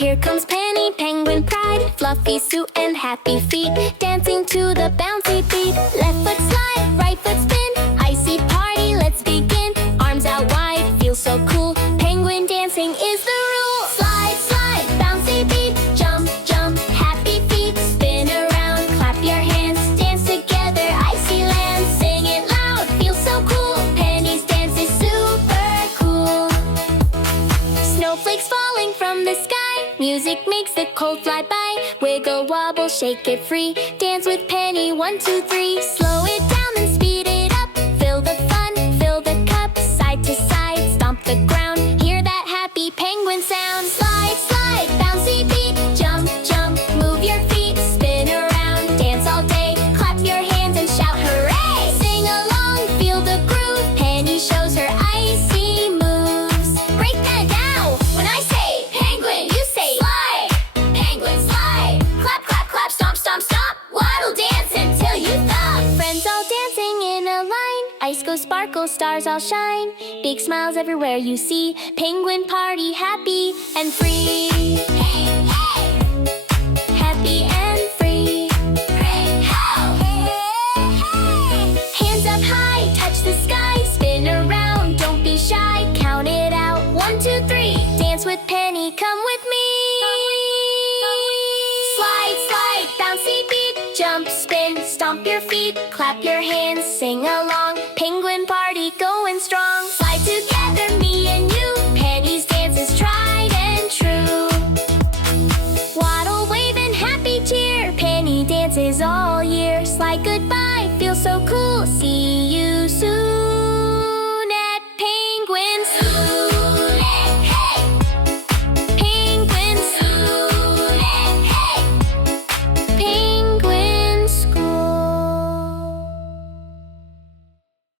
Here comes Penny, penguin pride, fluffy suit and happy feet, dancing to the bouncy beat. Left foot slide, right foot spin, icy party, let's begin. Arms out wide, feel so cool, penguin dancing is the rule. Slide, slide, bouncy beat, jump, jump, happy feet, spin around, clap your hands, dance together, icy land. Sing it loud, feel so cool, Penny's dance is super cool. Snowflakes falling from the sky, music makes the cold fly by. Wiggle, wobble, shake it free, dance with Penny, 1, 2, 3. Slow it down and speed it up, feel the fun, fill the cup. Side to side, stomp the ground, hear that happy penguin sound. Slide, slide, bouncy beat, jump, jump, move your feet, spin around, dance all day, clap your hands and shout hooray. Sing along, feel the groove, Penny shows her icy moves. Break that down, when I say penguin, you say slide. Penguin slide, clap, clap, clap, stomp, stomp, stomp, waddle dance until you thump. Friends all dancing in a line, ice goes sparkle, stars all shine. Big smiles everywhere you see, penguin party happy and free. Hey, hey.